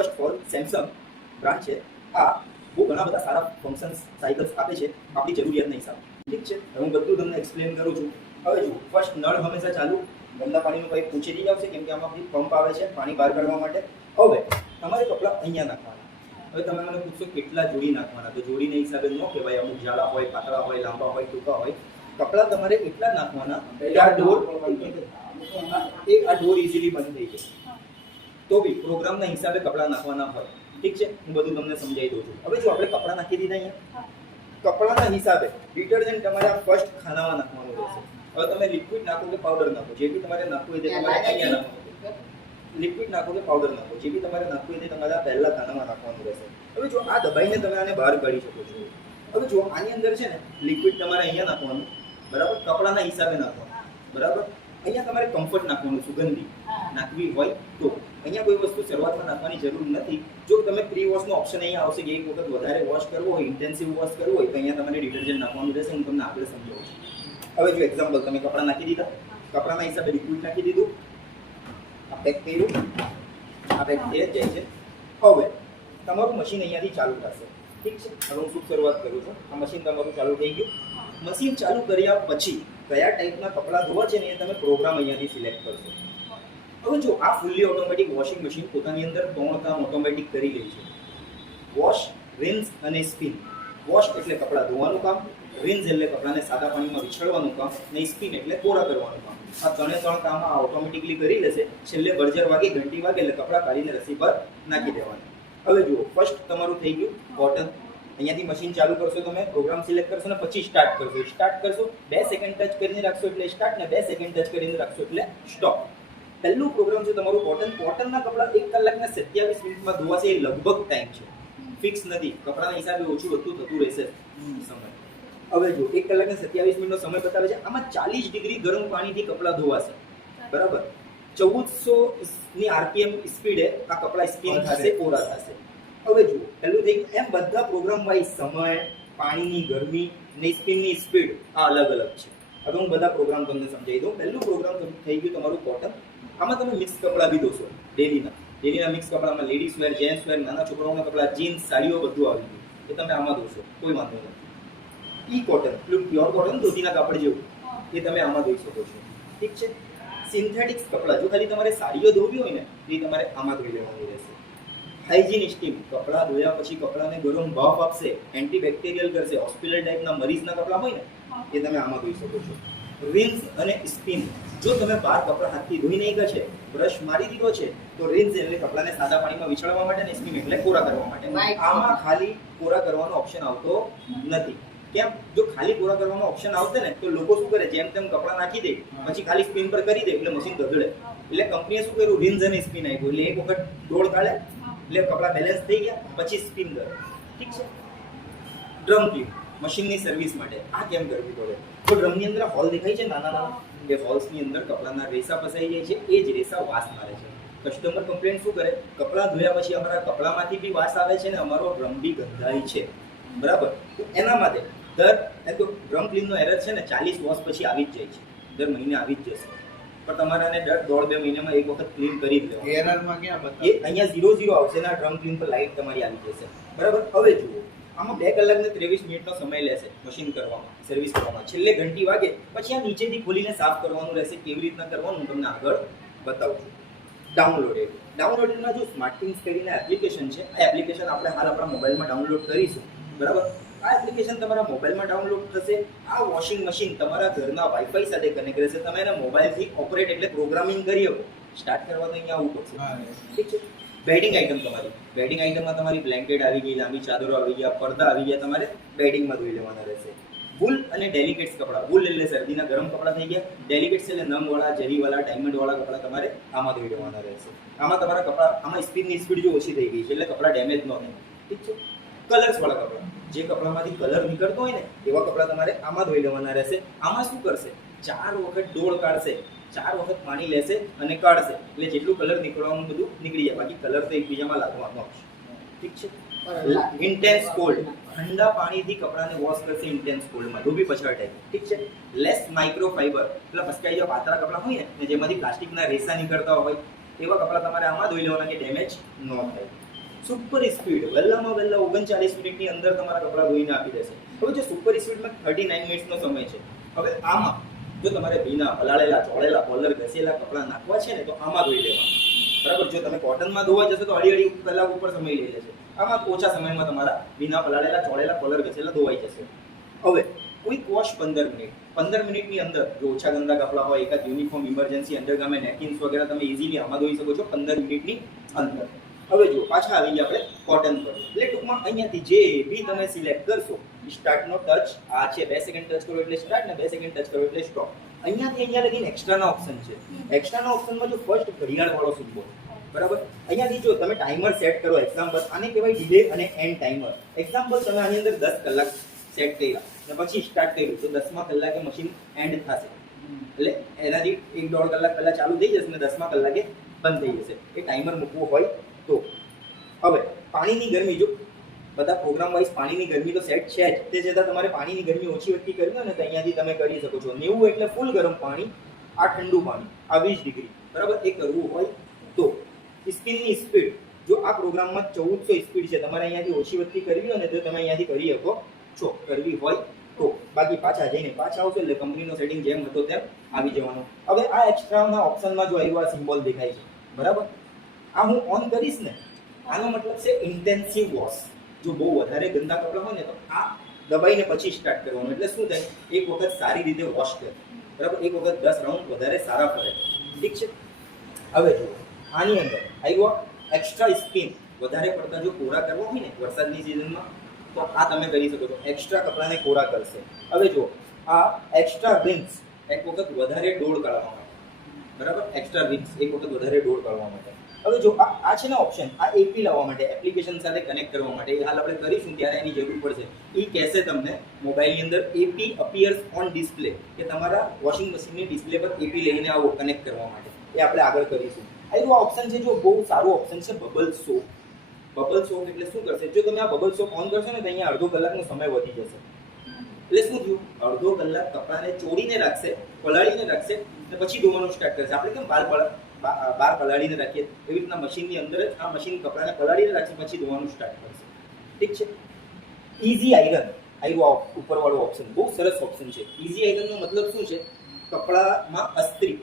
First four Samsung brand છે આ બહુ ઘણા બધા સારા ફંક્શન્સ સાયકલ્સ આપે છે આપણી જરૂરિયાતના હિસાબે. ઠીક છે, હું બધું તમને એક્સપ્લેન કરું છું. હવે જુઓ, ફર્સ્ટ નળ હંમેશા ચાલુ, ગંદા પાણીનું પાઇપ ઊંચી થઈ આવશે કેમ કે આમાં પંપ આવે છે પાણી બહાર કાઢવા માટે. હવે તમારે કપડાં અહીંયા નાખવાના. હવે તમે મને પૂછશો કેટલા જોડી નાખવાના, તો જોડીના હિસાબે ન કહેવાય. અમુક જાડા હોય, પાતળા હોય, લાંબા હોય, ટૂંકા હોય. કપડાં તમારે એટલા નાખવાના કે આ ડોર ઇઝીલી બંધ થઈ જાય. તો બી પ્રોગ્રામના હિસાબે કપડાં નાખવાના હોય. ઠીક છે, હું બધું તમને સમજાવી દઉં છું. હવે જો આપણે કપડાં નાખી દીધા અહીંયા, કપડાના હિસાબે ડિટર્જન્ટ તમારે આ ફર્સ્ટ ખાનામાં નાખવાનું રહેશે. હવે તમે લિક્વિડ નાખો કે પાવડર નાખો, જે બી તમારે નાખવું હોય તે તમારે અહીંયા નાખવાનું. લિક્વિડ નાખો કે પાવડર નાખો, જે બી તમારે નાખવું હોય તે તમારે આ પહેલા ખાનામાં નાખવાનું રહેશે. હવે જો આ દબાઈને તમે આને બહાર કાઢી શકો છો. હવે જો આની અંદર છે ને લિક્વિડ તમારે અહીંયા નાખવાનું, બરાબર, કપડાના હિસાબે નાખવાનું, બરાબર. અહીંયા તમારે કમ્ફર્ટ નાખવાનું, સુગંધી નાખવી હોય તો. અહીંયા કોઈ વસ્તુ શરૂઆતમાં નાખવાની જરૂર નથી. જો તમે પ્રી વોશનો ઓપ્શન અહીંયા આવશે કે એક વખત વધારે વોશ કરવો હોય, ઇન્ટેન્સિવ વોશ કરવો હોય, તો અહીંયા તમારે ડિટર્જન્ટ નાખવાનું રહેશે. હું તમને આગળ સમજાવું છું. હવે જો એક્ઝામ્પલ, તમે કપડાં નાખી દીધા, કપડાના હિસાબે લિક્વિડ નાખી દીધું, આ પેક કર્યું, આ પેક થઈ જાય છે. હવે તમારું મશીન અહીંયાથી ચાલુ થશે. ઠીક છે, હવે હું શું શરૂઆત કરું છું. આ મશીન તમારું ચાલુ થઈ ગયું. મશીન ચાલુ કર્યા પછી કયા ટાઈપના કપડાં ધોવા છે ને એ તમે પ્રોગ્રામ અહીંયાથી સિલેક્ટ કરશો. હવે જો આ ફૂલ્લી ઓટોમેટિક વોશિંગ મશીન પોતાની અંદર 3 કામ ઓટોમેટિક કરી લે છે. વોશ, રિન્સ અને સ્પિન. વોશ એટલે કપડાં ધોવાનું કામ, રિન્સ એટલે કપડાને સાદા પાણીમાં વિછળવાનું કામ, અને સ્પિન એટલે કોરા કરવાનું કામ. આ 3 કામ આ ઓટોમેટિકલી કરી લેશે. છેલ્લે બર્જર વાગે, ઘંટી વાગે એટલે કપડાં કાઢીને રસી પર નાખી દેવાના. હવે જુઓ, ફર્સ્ટ તમારું થઈ ગયું કોટન. અહીંયાથી મશીન ચાલુ કરશો, તમે પ્રોગ્રામ સિલેક્ટ કરશો ને પછી સ્ટાર્ટ કરશો. સ્ટાર્ટ કરશો, 2 સેકન્ડ ટચ કરીને રાખશો એટલે સ્ટાર્ટ, ને 2 સેકન્ડ ટચ કરીને રાખશો એટલે સ્ટોપ. પહેલું પ્રોગ્રામ છે તમારું કોટન. કોટનના કપડાં 1 કલાકના 27 મિનિટમાં ધોવાશે. એ લગભગ ટાઈમ છે, ફિક્સ નથી. કપડાના હિસાબે ઓછું વધતું થતું રહેશે સમય. હવે જો 1 કલાકને 27 મિનિટનો સમય બતાવે છે. આમાં 40 ડિગ્રી ગરમ પાણીથી કપડાં ધોવાશે, બરાબર. 1400 ની આરપીએમ સ્પીડે આ કપડાં સ્પિન થશે, કોરા થશે. હવે જુઓ, પહેલું થઈ ગયું. એમ બધા પ્રોગ્રામ વાઇઝ સમય, પાણીની ગરમી ને સ્પિનની સ્પીડ આ અલગ અલગ છે. હવે હું બધા પ્રોગ્રામ તમને સમજાવી દઉં. પહેલું પ્રોગ્રામ થઈ ગયું તમારું કોટન. આમાં તમે મિક્સ કપડાં બી ધોશો, ડેલીના મિક્સ કપડામાં લેડીઝ વેર, જેન્ટ્સ વેર, નાના છોકરાઓના કપડાં, જીન્સ, સાડીઓ બધું આવી ગયું. એ તમે આમાં ધોશો, કોઈ વાંધો નથી. ઈ કોટન, પેલું પ્યોર કોટન ધોતીના કાપડ જેવું, એ તમે આમાં ધોઈ શકો છો. ઠીક છે. સિન્થેટિક્સ કપડાં, જો ખાલી તમારે સાડીઓ ધોવી હોય ને એ તમારે આમાં ધોઈ લેવાનું રહેશે. હાઇજીન સ્ટીમ, કપડાં ધોયા પછી કપડાને ગરમ ભાપ આપશે, એન્ટીબેક્ટેરિયલ કરશે. હોસ્પિટલ ટાઈપના મરીઝના કપડાં હોય ને એ તમે આમાં ધોઈ શકો છો. રિન્સ અને સ્પિન, જો તમે બહાર કપડાં હાથથી ધોઈ નાખ્યા છે, બ્રશ મારી દીધો છે, તો રિન્સ એટલે કપડાને સાદા પાણીમાં વિછળવા માટે, અને સ્પિન એટલે કોરા કરવા માટે. આમાં ખાલી કોરા કરવાનો ઓપ્શન આવતો નથી. કેમ? જો ખાલી કોરા કરવાનો ઓપ્શન આવતે ને તો લોકો શું કરે, જેમ તેમ કપડાં નાખી દે, પછી ખાલી સ્પિન પર કરી દે એટલે મશીન ગધડે. એટલે કંપનીએ શું કર્યું, રિન્સ અને સ્પિન આપ્યું. એટલે એક વખત દોડ કાઢે એટલે કપડાં બેલેન્સ થઈ ગયા, પછી સ્પિન કરે. ઠીક છે. ડ્રમ ક્લીન, મશીનની સર્વિસ માટે. આ કેમ કરવી પડે? તો ડ્રમની અંદર હોલ દેખાય છે નાના નાના, એ હોલ્સની અંદર કપડાના રેસા ફસાઈ જાય છે. એ જ રેસા વાસ મારે છે. કસ્ટમર કમ્પ્લેન શું કરે, કપડાં ધોયા પછી અમારા કપડામાંથી બી વાસ આવે છે ને અમારો ડ્રમ બી ગંધાય છે, બરાબર. તો એના માટે તો ડ્રમ ક્લીનનો એરર છે ને 40 વોશ પછી આવી જ જાય છે, દર મહિને આવી જ જશે. પણ તમારે આને દર 1.5-2 મહિનામાં એક વખત ક્લીન કરી જ લેવાનું. એરરમાં ક્યાં બતાવે? એ અહીંયા 00 આવશે ને ડ્રમ ક્લીન પર લાઈટ તમારી આવી જશે, બરાબર. હવે જુઓ, આમાં 2 કલાક ને 23 મિનિટનો સમય લેશે મશીન કરવામાં, સર્વિસ કરવામાં. છેલ્લે ઘંટી વાગે પછી આ નીચેથી ખોલીને સાફ કરવાનું રહેશે. કેવી રીતના કરવાનું હું તમને આગળ બતાવું છું. ડાઉનલોડેડમાં જો સ્માર્ટ થિંગ્સ કરીને એપ્લિકેશન છે, આ એપ્લિકેશન આપણે હાલ આપણા મોબાઈલમાં ડાઉનલોડ કરીશું, બરાબર. આ એપ્લિકેશન તમારા મોબાઈલમાં ડાઉનલોડ થશે. આ વોશિંગ મશીન તમારા ઘરના વાઈફાઈ સાથે કનેક્ટ રહેશે. તમે એને મોબાઈલથી ઓપરેટ એટલે પ્રોગ્રામિંગ કરી શકો. સ્ટાર્ટ કરવા તો અહીંયા આવવું પડશે. ઠીક છે. બેડિંગ આઇટમ, તમારી બેડિંગ આઇટમમાં તમારી બ્લેન્કેટ આવી ગઈ, લાંબી ચાદરો આવી ગયા, પડદા આવી ગયા, તમારે બેડિંગમાં ધોઈ લેવાના રહેશે. વૂલ અને ડેલિકેટ્સ કપડાં. વૂલ એટલે શરદીના ગરમ કપડાં થઈ ગયા. ડેલિકેટ્સ એટલે નમવાળા, જરીવાળા, ડાયમંડવાળા કપડાં તમારે આમાં ધોઈ લેવાના રહેશે. આમાં તમારા કપડાં, આમાં સ્પિનની સ્પીડ જો ઓછી થઈ ગઈ છે એટલે કપડાં ડેમેજ ન થાય. ઠીક છે. કલર્સવાળા કપડાં, જે કપડામાંથી કલર નીકળતો હોય ને એવા કપડાં તમારે આમાં ધોઈ લેવાના રહેશે. આમાં શું કરશે, 4 વખત ડોળ કાઢશે, 4 વખત પાણી લેશે અને કાઢશે. એટલે જેટલું કલર નીકળવાનું બધું નીકળી જાય. બાકી કલર તો એકબીજામાં લાગવાનો છે. ઠીક છે. ઇન્ટેન્સ કોલ્ડ, ઠંડા પાણીથી કપડાને વોશ કરશે ઇન્ટેન્સ કોલ્ડમાં, ધોબી પછાડ ટાઈપ. ઠીક છે. લેસ માઇક્રોફાઈબર, એટલે પસકાઈ જેવા પાતળા કપડાં હોય ને જેમાંથી પ્લાસ્ટિકના રેસા નીકળતા હોય એવા કપડાં તમારે આમાં ધોઈ લેવાના કે ડેમેજ ન થાય. સુપર સ્પીડ વહેલામાં વહેલા 39 મિનિટની અંદર તમારા કપડાં ધોઈને આપી દેશે. હવે જો સુપર સ્પીડમાં 39 મિનિટનો સમય છે. હવે આમાં જો તમારે ભીના પલાળેલા ચોળેલા કોલર ઘસેલા કપડાં નાખવા છે ને તો આમાં ધોઈ લેવાનું, બરાબર. જો તમે કોટનમાં ધોવા જશો તો અઢી કલાક ઉપર સમય લઈ લેશે. આમાં ઓછા સમયમાં તમારા ભીના પલાળેલા ચોળેલા કોલર ઘસેલા ધોવાઈ જશે. હવે ક્વિક વોશ 15 મિનિટની અંદર જો ઓછા ગંદા કપડાં હોય, એકાદ યુનિફોર્મ, ઇમરજન્સી, અંડરગાર્મેન્ટ, નેકિન્સ વગેરે તમે ઇઝીલી આમાં ધોઈ શકો છો 15 મિનિટની અંદર. હવે જો પાછા આવી ગયા આપણે કોટન પર. એટલે ટૂંકમાં અહીંયાથી જે બી તમે સિલેક્ટ કરશો, સ્ટાર્ટનો ટચ આ છે, 2 સેકન્ડ ટચ કરો એટલે સ્ટાર્ટ ને 2 સેકન્ડ ટચ કરો એટલે સ્ટોપ. અહીંયાથી અહીંયા લગીને એક્સ્ટ્રાના ઓપ્શન છે. એક્સ્ટ્રાના ઓપ્શનમાં જો ફર્સ્ટ ઘડિયાળ વાળો સિમ્બોલ, બરાબર. અહીંયાથી જો તમે ટાઈમર સેટ કરો, એક્ઝામ્પલ આને કહેવાય ડિલે અને એન્ડ ટાઈમર. એક્ઝામ્પલ તમે આની અંદર 10 કલાક સેટ કર્યા અને પછી સ્ટાર્ટ કર્યું તો 10મા કલાકે મશીન એન્ડ થશે. એટલે એનાથી 1-1.5 કલાક પહેલા ચાલુ થઈ જશે અને 10મા કલાકે બંધ થઈ જશે. એ ટાઈમર મૂકવું હોય તો. હવે પાણીની ગરમી, જો બધા પ્રોગ્રામ વાઇઝ પાણીની ગરમી તો સેટ છે જ, તે છતાં તમારે પાણીની ગરમી ઓછી વધતી કરવી હોય ને તો અહીંયાથી તમે કરી શકો છો. 90 એટલે ફૂલ ગરમ પાણી, આ ઠંડુ પાણી, આ 20 ડિગ્રી, બરાબર. એ કરવું હોય તો. સ્પિનની સ્પીડ, જો આ પ્રોગ્રામમાં 1400 સ્પીડ છે, તમારે અહીંયાથી ઓછી વધતી કરવી હોય ને તો તમે અહીંયાથી કરી શકો છો, કરવી હોય તો. બાકી પાછા જઈને પાછા આવશો એટલે કંપનીનો સેટિંગ જેમ હતો તેમ આવી જવાનું. હવે આ એક્સ્ટ્રાના ઓપ્શનમાં જો આવ્યો આ સિમ્બોલ દેખાય છે, બરાબર. આ હું ઓન કરીશ ને, આનો મતલબ છે ઇન્ટેન્સિવ વોશ. જો બહુ વધારે ગંદા કપડાં હોય ને તો આ દબાઈને પછી સ્ટાર્ટ કરવાનું. એટલે શું થાય, એક વખત સારી રીતે વોશ કરે, બરાબર. એક વખત 10 રાઉન્ડ વધારે સારા ફરે, ઠીક છે. હવે જુઓ આની અંદર આવ્યો એક્સ્ટ્રા સ્પિન. વધારે પડતા જો કોરા કરવા હોય ને વરસાદની સિઝનમાં તો આ તમે કરી શકો છો, એક્સ્ટ્રા કપડાને કોરા કરશે. હવે જો આ એક્સ્ટ્રા રિન્સ, એક વખત વધારે ડોળ કાઢવા માટે, બરાબર. એક્સ્ટ્રા રિન્સ એક વખત વધારે ડોળ કાઢવા માટે. હવે જો આ છે ને ઓપ્શન, આ એપી લાવવા માટે, એપ્લિકેશન સાથે કનેક્ટ કરવા માટે. હાલ આપણે કરીશું ત્યારે એની જરૂર પડશે. એ કહેશે તમને મોબાઈલની અંદર એપી અપિયર્સ ઓન ડિસ્પ્લે, કે તમારા વોશિંગ મશીનની ડિસ્પ્લે પર એપી લઈને આવો કનેક્ટ કરવા માટે. એ આપણે આગળ કરીશું. આ ઓપ્શન છે જો બહુ સારું ઓપ્શન છે, બબલ સોપ. બબલ સોપ એટલે શું કરશે, જો તમે આ બબલ સોપ ઓન કરશો ને તો અહીંયા અડધો કલાકનો સમય વધી જશે. એટલે શું થયું, અડધો કલાક કપડાને ચોડીને રાખશે, પલાળીને રાખશે અને પછી ધોવાનું સ્ટાર્ટ કરશે. આપણે કેમ બાર પલાળીને રાખીએ એવી રીતના મશીનની અંદર જ આ મશીન કપડાને પલાળીને રાખશે, પછી ધોવાનું સ્ટાર્ટ કરશે, ઠીક છે. ઇઝી આયરન આવ્યો ઉપરવાળો ઓપ્શન, બહુ સરસ ઓપ્શન છે. ઇઝી આયરનનો મતલબ શું છે, કપડામાં અસ્ત્રી,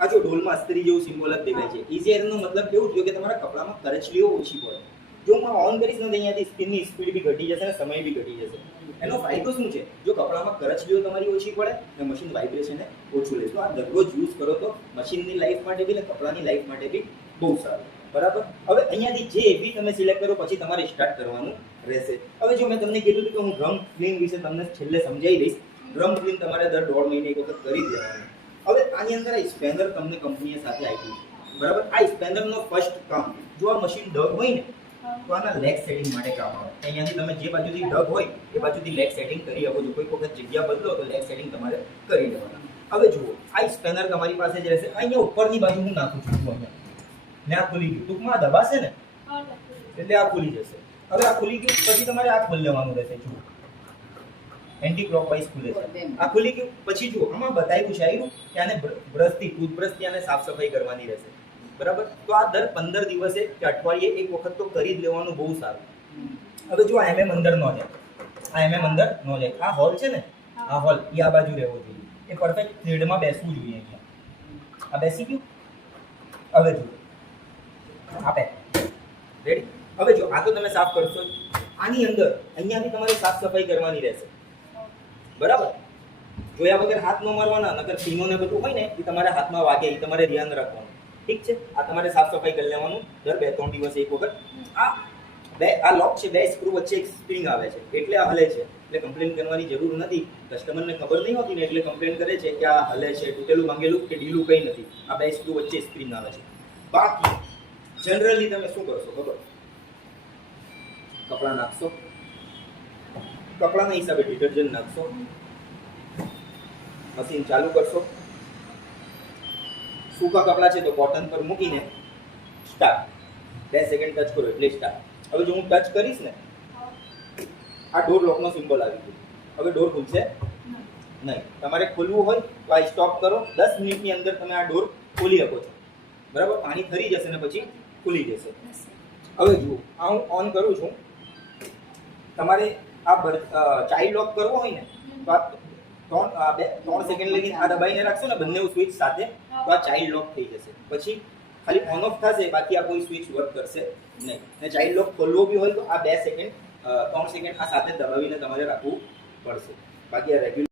આ જો ઢોલમાં અસ્ત્રી જેવું સિમ્બોલ જ દેખાય છે. ઇઝી આયરનનો મતલબ કેવું થયો કે તમારા કપડામાં કરચલીઓ ઓછી પડે. જો હું ઓન કરીશ ને તો અહીંયાથી સ્પિનની સ્પીડ બી ઘટી જશે અને સમય બી ઘટી જશે. એનો ફાયદો શું છે, જો કપડામાં કરચલીઓ તમારી ઓછી પડે અને મશીન વાઇબ્રેશન ઓછું લે. તો આ દરરોજ યુઝ કરો તો મશીનની લાઈફ માટે બી અને કપડાની લાઈફ માટે બી બહુ સારું, બરાબર. હવે અહીંયાથી જે બી તમે સિલેક્ટ કરો પછી તમારે સ્ટાર્ટ કરવાનું રહેશે. હવે જો મેં તમને કીધું કે હું ડ્રમ ક્લીન વિશે તમને છેલ્લે સમજાવી દઈશ. ડ્રમ ક્લીન તમારે દર 1.5 મહિને એક વખત કરી દેવાનું. હવે આની અંદર આ સ્પેનર તમને કંપનીએ સાથે આપ્યું છે, બરાબર. આ સ્પેનરનો ફર્સ્ટ કામ, જો આ મશીન ડગ હોય ને તો આના લેગ સેટિંગ માટે કામ આવે. અહીંયાથી તમે જે બાજુથી ડગ હોય એ બાજુથી લેગ સેટિંગ કરી શકો છો. કોઈ વખત જગ્યા બદલો તો લેગ સેટિંગ તમારે કરી દેવાના. હવે જુઓ આ સ્પેનર તમારી પાસે જ રહેશે. અહીંયા ઉપરની બાજુ હું નાખું છું, અહીંયા ને આ ખુલી ગયું. ટૂંકમાં આ દબાશે ને એટલે આ ખુલી જશે. હવે આ ખુલી ગયું પછી તમારે આ ખોલી લેવાનું રહેશે. જુઓ એન્ટી ક્લોકવાઇઝ ખુલે છે. આ ખુલી ગયું પછી જુઓ આમાં બતાવ્યું છે આવ્યું કે આને બ્રશથી, ટૂથબ્રશથી આને સાફ સફાઈ કરવાની રહેશે, બરાબર. તો આ દર 15 દિવસે કે અઠવાડિયે એક વખત તો કરી જ લેવાનું, બહુ સારું. હવે જો આ અંદર ન જાય, આ અંદર ન જાય. આ હોલ છે ને, આ હોલ એ આ બાજુ રહેવો જોઈએ. એ પરફેક્ટ થ્રેડમાં બેસવું જોઈએ. અહીંયા આ બેસી ગયું. હવે જો આ પેક રેડી. હવે જો આ તો તમે સાફ કરશો. આની અંદર અહીંયાથી તમારે સાફ સફાઈ કરવાની રહેશે, બરાબર. જોયા વગર હાથ ન મારવાના, નકર પીનો ને બધું હોય ને એ તમારા હાથમાં વાગે, એ તમારે ધ્યાન રાખવાનું, ઠીક છે. આ તમારે સાફ સફાઈ કરી લેવાનું દર 2-3 દિવસે એક વખત. આ લોક છે, 2 સ્ક્રૂ વચ્ચે એક સ્પ્રિંગ આવે છે એટલે આ હલે છે. એટલે કમ્પ્લેન કરવાની જરૂર નથી. કસ્ટમરને ખબર નહીં હોતી ને એટલે કમ્પ્લેન કરે છે કે આ હલે છે, તૂટેલું ભાંગેલું કે ઢીલું કંઈ નથી. આ 2 સ્ક્રૂ વચ્ચે સ્પ્રિંગ આવે છે. બાકી જનરલી તમે શું કરશો ખબર, કપડાં નાખશો, કપડાના હિસાબે ડિટર્જન્ટ નાખશો, મશીન ચાલુ કરશો. સૂકા કપડાં છે તો કોટન પર મૂકીને સ્ટાર્ટ, 2 સેકન્ડ ટચ કરો એટલે સ્ટાર્ટ. હવે જો હું ટચ કરીશ ને, આ ડોર લોકનો સિમ્બોલ આવી ગયો. હવે ડોર ખુલશે નહીં. તમારે ખોલવું હોય તો આ સ્ટોપ કરો. 10 મિનિટની અંદર તમે આ ડોર ખોલી શકો છો, બરાબર. પાણી ખરી જશે ને પછી ખુલી જશે. હવે જુઓ, આ હું ઓન કરું છું. તમારે આ ચાઇલ્ડ લોક કરવો હોય ને તો આ 3 સેકન્ડ લગી આ દબાઈને રાખશો ને બંને સ્વિચ સાથે, તો આ ચાઇલ્ડ લોક થઈ જશે. પછી ખાલી ઓન ઓફ થશે, બાકી આ કોઈ સ્વિચ વર્ક કરશે નહીં. અને ચાઇલ્ડ લોક ખોલવો બી હોય તો આ 2 સેકન્ડ 3 સેકન્ડ આ સાથે દબાવીને તમારે રાખવું પડશે. બાકી આ રેગ્યુલર